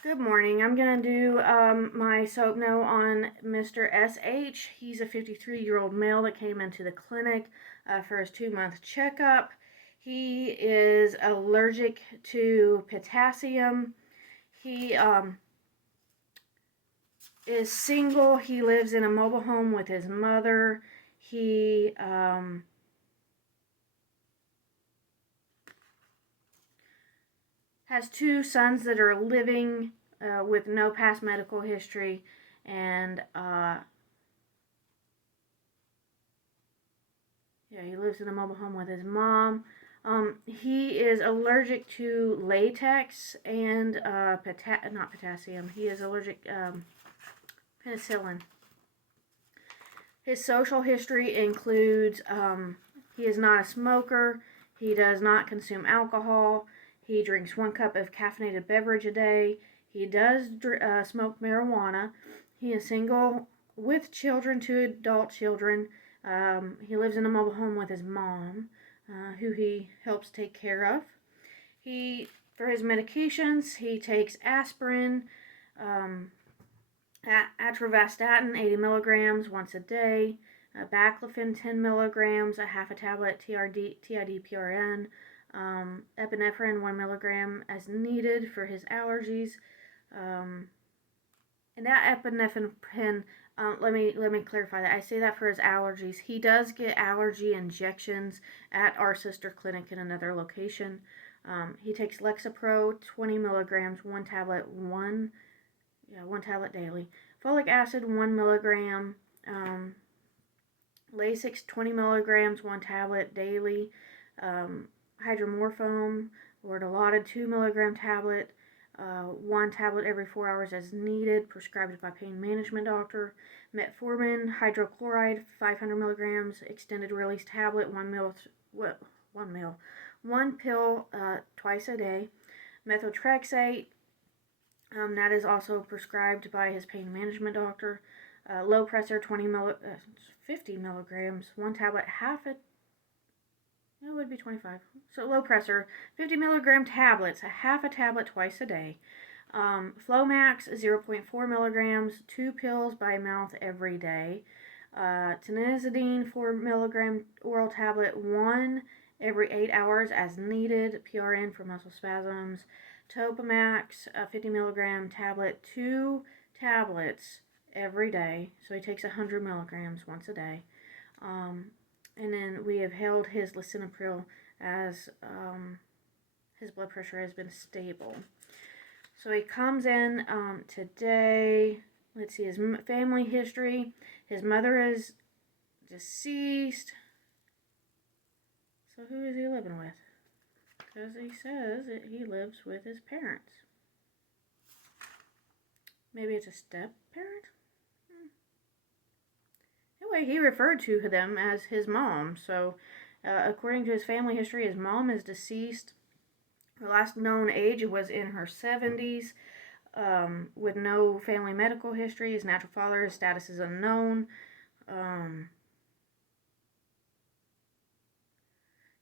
Good morning. I'm going to do my soap no on Mr. S.H. He's a 53-year-old male that came into the clinic for his 2-month checkup. He is allergic to potassium. He is single. He lives in a mobile home with his mother. He has 2 sons that are living with no past medical history, and yeah, he lives in a mobile home with his mom. He is allergic to latex and not potassium. He is allergic penicillin. His social history includes he is not a smoker. He does not consume alcohol. He drinks 1 cup of caffeinated beverage a day. He does smoke marijuana. He is single with children, 2 adult children. He lives in a mobile home with his mom, who he helps take care of. For his medications, he takes aspirin, atorvastatin 80 milligrams once a day, baclofen 10 milligrams, a half a tablet TID-PRN, epinephrine 1 milligram as needed for his allergies. And that epinephrine pen, let me clarify that. I say that for his allergies. He does get allergy injections at our sister clinic in another location. He takes Lexapro 20 milligrams, 1 tablet daily. Folic acid 1 milligram. Lasix 20 milligrams, 1 tablet daily. Hydromorphone or allotted 2 milligram tablet. 1 tablet every 4 hours as needed, prescribed by pain management doctor. Metformin, hydrochloride, 500 milligrams, extended release tablet, 1 pill twice a day. Methotrexate, that is also prescribed by his pain management doctor. Low pressor, 50 milligrams, 1 tablet, it would be 25. So low pressure, 50 milligram tablets, a half a tablet twice a day. Flomax, 0.4 milligrams, 2 pills by mouth every day. Tenazidine, 4 milligram oral tablet, 1 every 8 hours as needed. PRN for muscle spasms. Topamax, 50 milligram tablet, 2 tablets every day. So he takes 100 milligrams once a day. And then we have held his lisinopril as his blood pressure has been stable. So he comes in today. Let's see his family history. His mother is deceased. So who is he living with? Because he says that he lives with his parents. Maybe it's a step parent? Anyway, he referred to them as his mom. So, according to his family history, his mom is deceased. Her last known age was in her 70s, with no family medical history. His natural father's status is unknown.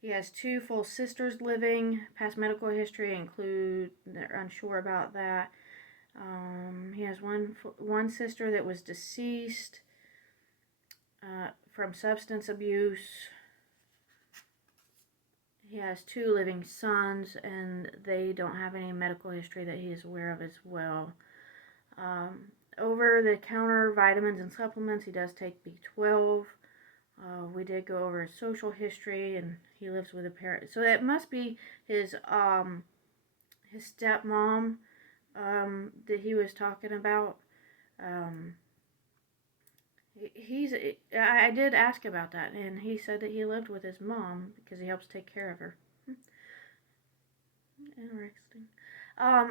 He has 2 full sisters living. Past medical history include, they're unsure about that. He has one sister that was deceased from substance abuse. He has 2 living sons, and they don't have any medical history that he is aware of as well. Over-the-counter vitamins and supplements, he does take B12. We did go over his social history, and he lives with a parent. So that must be his stepmom that he was talking about. I did ask about that, and he said that he lived with his mom because he helps take care of her. Interesting.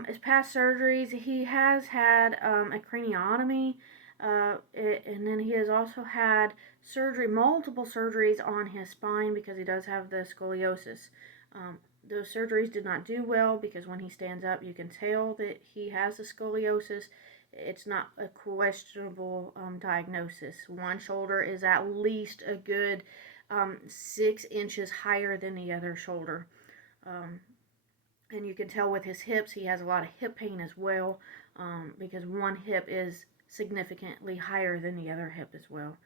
His past surgeries, he has had a craniotomy, and then he has also had multiple surgeries on his spine because he does have the scoliosis. Those surgeries did not do well because when he stands up, you can tell that he has the scoliosis. It's not a questionable diagnosis. One shoulder is at least a good 6 inches higher than the other shoulder. And you can tell with his hips, he has a lot of hip pain as well, because one hip is significantly higher than the other hip as well.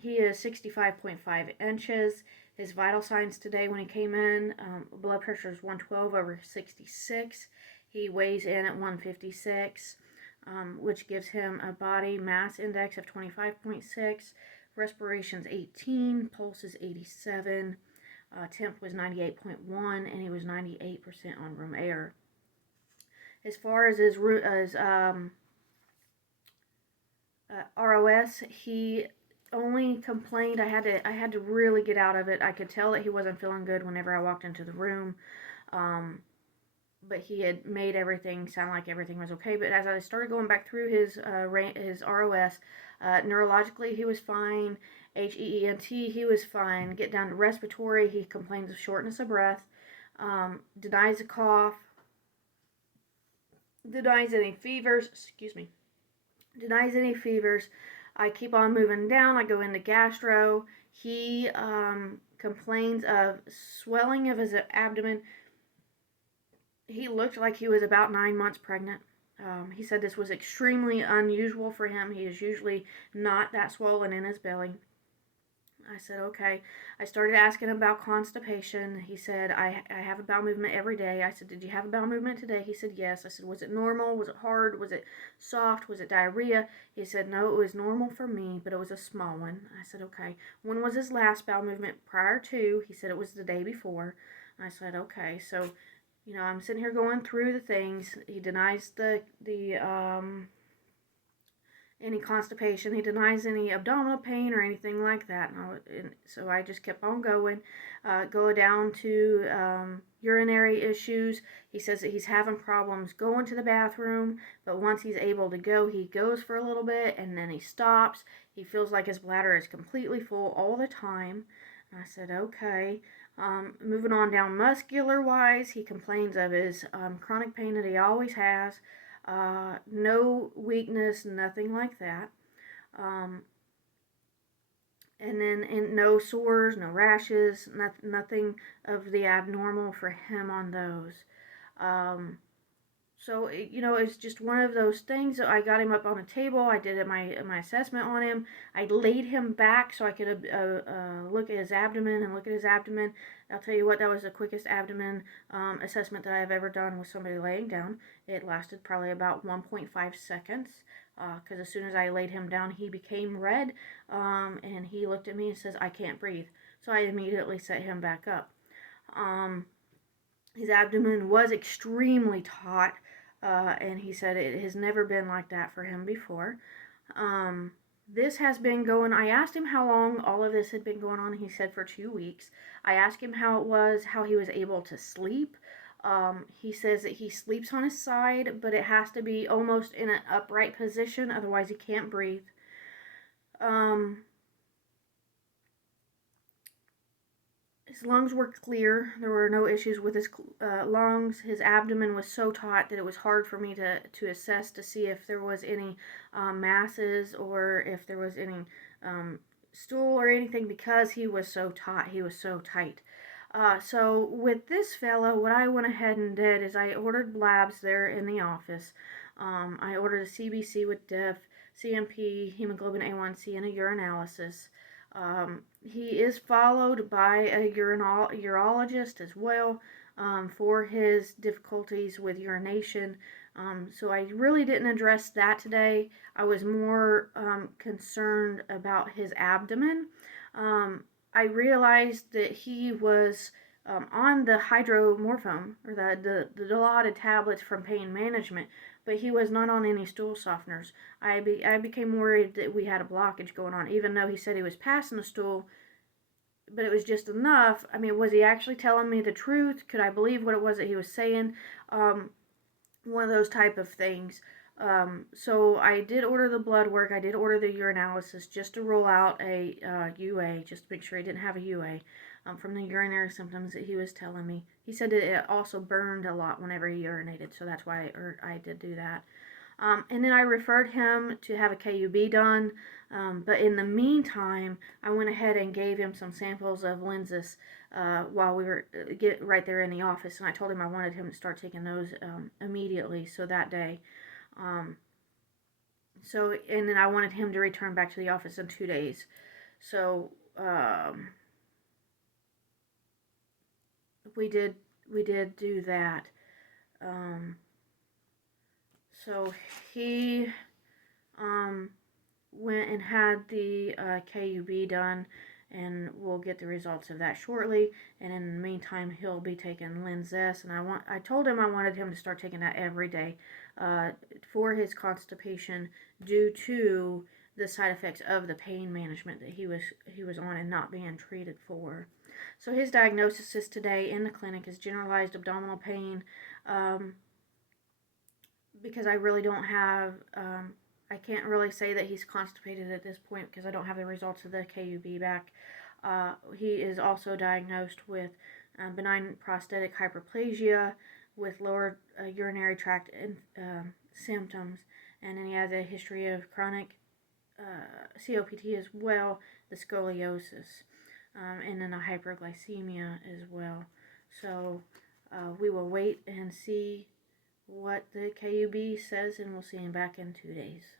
He is 65.5 inches. His vital signs today when he came in, blood pressure is 112 over 66. He weighs in at 156, which gives him a body mass index of 25.6. Respiration's 18, pulse is 87, temp was 98.1, and he was 98% on room air. As far as his ROS, he only complained. I had to really get out of it. I could tell that he wasn't feeling good whenever I walked into the room. But he had made everything sound like everything was okay. But as I started going back through his ROS, neurologically he was fine. HEENT, he was fine. Get down to respiratory, he complains of shortness of breath. Denies a cough. Denies any fevers. Excuse me. Denies any fevers. I keep on moving down. I go into gastro. He complains of swelling of his abdomen. He looked like he was about 9 months pregnant. He said this was extremely unusual for him. He is usually not that swollen in his belly. I said, okay. I started asking him about constipation. He said, I have a bowel movement every day. I said, did you have a bowel movement today? He said, yes. I said, was it normal? Was it hard? Was it soft? Was it diarrhea? He said, no, it was normal for me, but it was a small one. I said, okay. When was his last bowel movement prior to? He said it was the day before. I said, okay. So, I'm sitting here going through the things. He denies any constipation. He denies any abdominal pain or anything like that. So I just kept on going. Go down to urinary issues. He says that he's having problems going to the bathroom, but once he's able to go, he goes for a little bit and then he stops. He feels like his bladder is completely full all the time. I said, okay. Moving on down muscular-wise, he complains of his chronic pain that he always has. No weakness, nothing like that. And then no sores, no rashes, nothing of the abnormal for him on those. So, it's just one of those things. I got him up on a table. I did my assessment on him. I laid him back so I could look at his abdomen and look at his abdomen. I'll tell you what, that was the quickest abdomen assessment that I've ever done with somebody laying down. It lasted probably about 1.5 seconds because as soon as I laid him down, he became red and he looked at me and says, I can't breathe. So I immediately set him back up. His abdomen was extremely taut. And he said it has never been like that for him before. This has been going, I asked him how long all of this had been going on. He said for 2 weeks. I asked him how he was able to sleep. He says that he sleeps on his side, but it has to be almost in an upright position, otherwise he can't breathe. His lungs were clear. There were no issues with his lungs. His abdomen was so taut that it was hard for me to assess to see if there was any masses or if there was any stool or anything because he was so taut. He was so tight. So with this fella, what I went ahead and did is I ordered labs there in the office. I ordered a CBC with DIF, CMP, hemoglobin A1C, and a urinalysis. He is followed by a urologist as well for his difficulties with urination. So I really didn't address that today. I was more concerned about his abdomen. I realized that he was on the hydromorphone, or the Dilaudid tablets from pain management, but he was not on any stool softeners. I became worried that we had a blockage going on, even though he said he was passing the stool, but it was just enough. I mean, was he actually telling me the truth? Could I believe what it was that he was saying? One of those type of things. So I did order the blood work. I did order the urinalysis just to rule out a UA, just to make sure he didn't have a UA from the urinary symptoms that he was telling me. He said that it also burned a lot whenever he urinated, so that's why I did do that. And then I referred him to have a KUB done, but in the meantime, I went ahead and gave him some samples of Linzess while we were right there in the office, and I told him I wanted him to start taking those immediately, so that day. And then I wanted him to return back to the office in 2 days. So we did do that. So he went and had the KUB done, and we'll get the results of that shortly. And in the meantime, he'll be taking Linzess, and I told him I wanted him to start taking that every day for his constipation, due to the side effects of the pain management that he was on and not being treated for. So his diagnosis today in the clinic is generalized abdominal pain. Because I really don't have, I can't really say that he's constipated at this point because I don't have the results of the KUB back. He is also diagnosed with benign prostatic hyperplasia with lower urinary tract symptoms, and then he has a history of chronic COPD as well, the scoliosis, and then a hyperglycemia as well. So we will wait and see what the KUB says, and we'll see him back in 2 days.